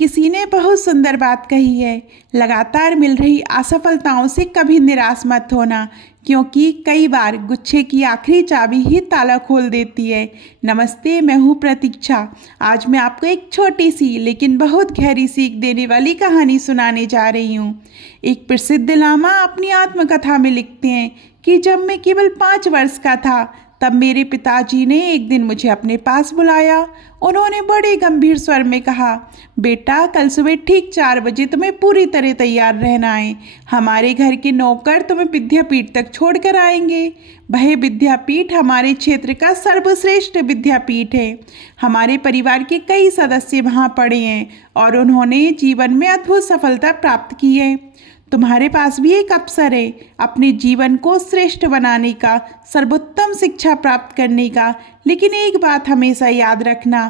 किसी ने बहुत सुंदर बात कही है, लगातार मिल रही असफलताओं से कभी निराश मत होना, क्योंकि कई बार गुच्छे की आखिरी चाबी ही ताला खोल देती है। नमस्ते, मैं हूँ प्रतीक्षा। आज मैं आपको एक छोटी सी लेकिन बहुत गहरी सीख देने वाली कहानी सुनाने जा रही हूँ। एक प्रसिद्ध लामा अपनी आत्मकथा में लिखते हैं कि जब मैं केवल 5 वर्ष का था, तब मेरे पिताजी ने एक दिन मुझे अपने पास बुलाया। उन्होंने बड़े गंभीर स्वर में कहा, बेटा, कल सुबह ठीक 4 बजे तुम्हें पूरी तरह तैयार रहना है। हमारे घर के नौकर तुम्हें विद्यापीठ तक छोड़कर आएंगे। वह विद्यापीठ हमारे क्षेत्र का सर्वश्रेष्ठ विद्यापीठ है। हमारे परिवार के कई सदस्य वहाँ पढ़े हैं और उन्होंने जीवन में अद्भुत सफलता प्राप्त की है। तुम्हारे पास भी एक अवसर है अपने जीवन को श्रेष्ठ बनाने का, सर्वोत्तम शिक्षा प्राप्त करने का। लेकिन एक बात हमेशा याद रखना,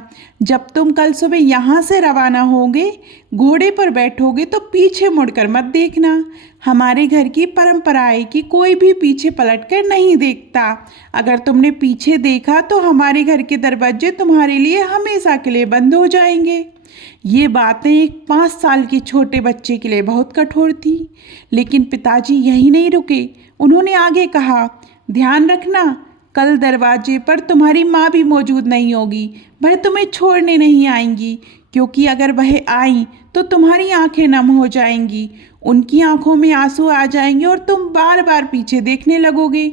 जब तुम कल सुबह यहाँ से रवाना होगे, घोड़े पर बैठोगे तो पीछे मुड़कर मत देखना। हमारे घर की परंपरा है कि कोई भी पीछे पलटकर नहीं देखता। अगर तुमने पीछे देखा तो हमारे घर के दरवाजे तुम्हारे लिए हमेशा के लिए बंद हो जाएंगे। ये बातें एक 5 साल के छोटे बच्चे के लिए बहुत कठोर थी, लेकिन पिताजी यहीं नहीं रुके। उन्होंने आगे कहा, ध्यान रखना, कल दरवाजे पर तुम्हारी माँ भी मौजूद नहीं होगी। वह तुम्हें छोड़ने नहीं आएंगी, क्योंकि अगर वह आई तो तुम्हारी आंखें नम हो जाएंगी। उनकी आंखों में आंसू आ जाएंगे और तुम बार बार पीछे देखने लगोगे।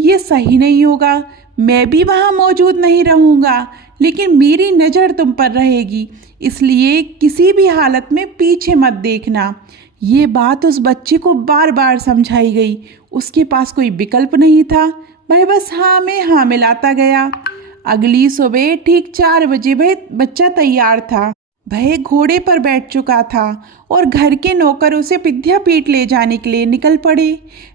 ये सही नहीं होगा। मैं भी वहाँ मौजूद नहीं रहूँगा, लेकिन मेरी नज़र तुम पर रहेगी, इसलिए किसी भी हालत में पीछे मत देखना। ये बात उस बच्चे को बार बार समझाई गई। उसके पास कोई विकल्प नहीं था। वह बस हाँ में हाँ मिलाता गया। अगली सुबह ठीक 4 बजे वह बच्चा तैयार था। वह घोड़े पर बैठ चुका था और घर के नौकर उसे विद्यापीठ ले जाने के लिए निकल पड़े।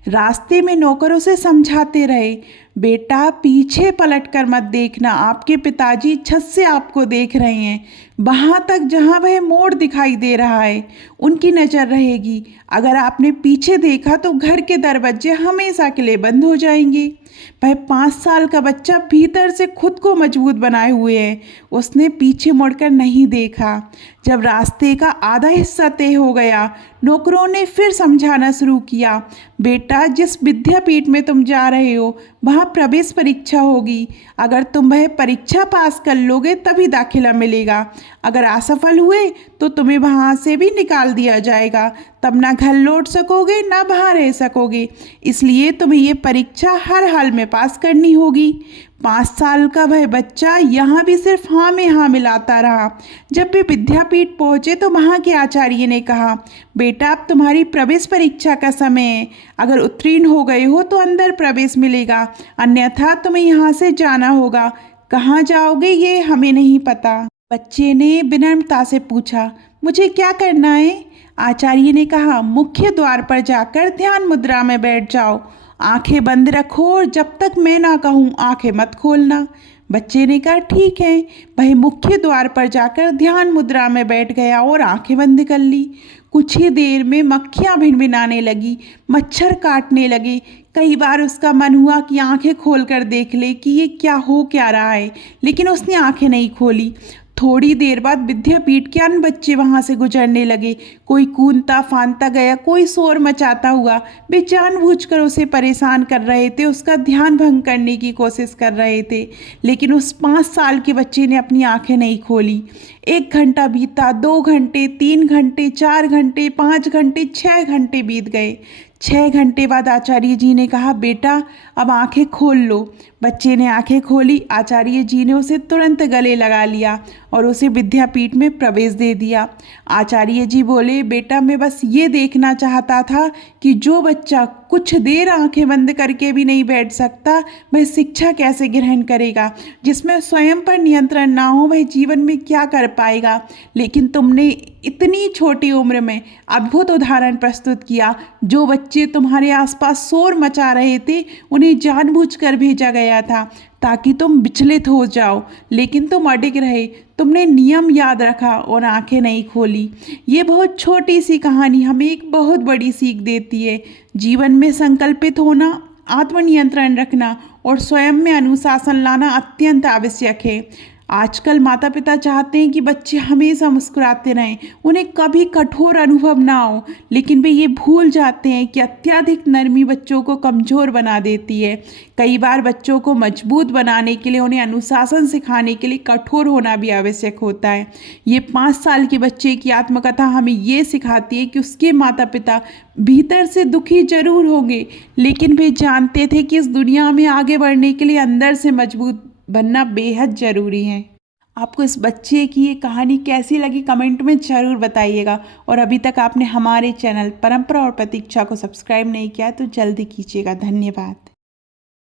रास्ते में नौकर उसे समझाते रहे, बेटा, पीछे पलटकर मत देखना, आपके पिताजी छत से आपको देख रहे हैं। वहाँ तक जहाँ वह मोड़ दिखाई दे रहा है उनकी नज़र रहेगी। अगर आपने पीछे देखा तो घर के दरवाजे हमेशा के लिए बंद हो जाएंगे। वह 5 साल का बच्चा भीतर से खुद को मजबूत बनाए हुए है। उसने पीछे मुड़कर नहीं देखा। जब रास्ते का आधा हिस्सा तय हो गया, नौकरों ने फिर समझाना शुरू किया, बेटा, जिस विद्यापीठ में तुम जा रहे हो वहाँ प्रवेश परीक्षा होगी। अगर तुम वह परीक्षा पास कर लोगे तभी दाखिला मिलेगा। अगर असफल हुए तो तुम्हें वहाँ से भी निकाल दिया जाएगा। तब ना घर लौट सकोगे ना बाहर रह सकोगे। इसलिए तुम्हें ये परीक्षा हर हाल में पास करनी होगी। 5 साल का वह बच्चा यहाँ भी सिर्फ हाँ में हाँ मिलाता रहा। जब वे विद्यापीठ पहुँचे तो वहाँ के आचार्य ने कहा, बेटा, अब तुम्हारी प्रवेश परीक्षा का समय है। अगर उत्तीर्ण हो गए हो तो अंदर प्रवेश मिलेगा, अन्यथा तुम्हें यहाँ से जाना होगा। कहाँ जाओगे ये हमें नहीं पता। बच्चे ने विनम्रता से पूछा, मुझे क्या करना है? आचार्य ने कहा, मुख्य द्वार पर जाकर ध्यान मुद्रा में बैठ जाओ। आंखें बंद रखो और जब तक मैं ना कहूँ आंखें मत खोलना। बच्चे ने कहा, ठीक है। वह मुख्य द्वार पर जाकर ध्यान मुद्रा में बैठ गया और आंखें बंद कर ली। कुछ ही देर में मक्खियाँ भिनभिनाने लगी, मच्छर काटने लगे। कई बार उसका मन हुआ कि आंखें खोलकर देख ले कि ये क्या रहा है, लेकिन उसने आंखें नहीं खोली। थोड़ी देर बाद विद्यापीठ के अन्य बच्चे वहाँ से गुजरने लगे। कोई कूदता फांदता गया, कोई शोर मचाता हुआ। वे जानबूझकर उसे परेशान कर रहे थे, उसका ध्यान भंग करने की कोशिश कर रहे थे। लेकिन उस 5 साल के बच्चे ने अपनी आंखें नहीं खोली। 1 घंटा बीता, 2 घंटे, 3 घंटे, 4 घंटे, 5 घंटे, 6 घंटे बीत गए। 6 घंटे बाद आचार्य जी ने कहा, बेटा, अब आंखें खोल लो। बच्चे ने आंखें खोली। आचार्य जी ने उसे तुरंत गले लगा लिया और उसे विद्यापीठ में प्रवेश दे दिया। आचार्य जी बोले, बेटा, मैं बस ये देखना चाहता था कि जो बच्चा कुछ देर आंखें बंद करके भी नहीं बैठ सकता, वह शिक्षा कैसे ग्रहण करेगा। जिसमें स्वयं पर नियंत्रण ना हो, वह जीवन में क्या कर पाएगा। लेकिन तुमने इतनी छोटी उम्र में अद्भुत उदाहरण प्रस्तुत किया। जो बच्चे तुम्हारे आसपास शोर मचा रहे थे, उन्हें जानबूझकर भेजा गया था ताकि तुम विचलित हो जाओ, लेकिन तुम अडिग रहे। तुमने नियम याद रखा और आंखें नहीं खोली। ये बहुत छोटी सी कहानी हमें एक बहुत बड़ी सीख देती है। जीवन में संकल्पित होना, आत्मनियंत्रण रखना और स्वयं में अनुशासन लाना अत्यंत आवश्यक है। आजकल माता पिता चाहते हैं कि बच्चे हमेशा मुस्कुराते रहें, उन्हें कभी कठोर अनुभव ना हो, लेकिन वे ये भूल जाते हैं कि अत्यधिक नरमी बच्चों को कमज़ोर बना देती है। कई बार बच्चों को मजबूत बनाने के लिए, उन्हें अनुशासन सिखाने के लिए कठोर होना भी आवश्यक होता है। ये 5 साल के बच्चे की आत्मकथा हमें ये सिखाती है कि उसके माता पिता भीतर से दुखी जरूर होंगे, लेकिन वे जानते थे कि इस दुनिया में आगे बढ़ने के लिए अंदर से मजबूत बनना बेहद ज़रूरी है। आपको इस बच्चे की ये कहानी कैसी लगी कमेंट में ज़रूर बताइएगा। और अभी तक आपने हमारे चैनल परंपरा और प्रतीक्षा को सब्सक्राइब नहीं किया तो जल्दी कीजिएगा। धन्यवाद।